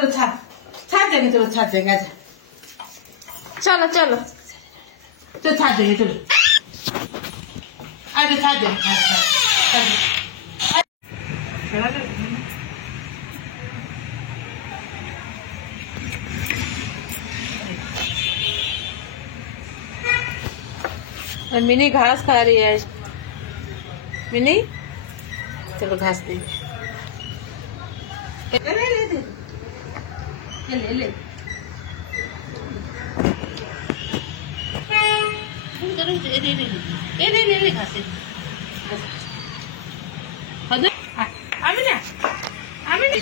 तो छा देंगे चलो छा देंगे आजा चलो चलो तो छा देंगे चलो आजा छा देंगे और मिनी घास खा रही है। मिनी चलो घास दे ले ले घासे आमिना आमिना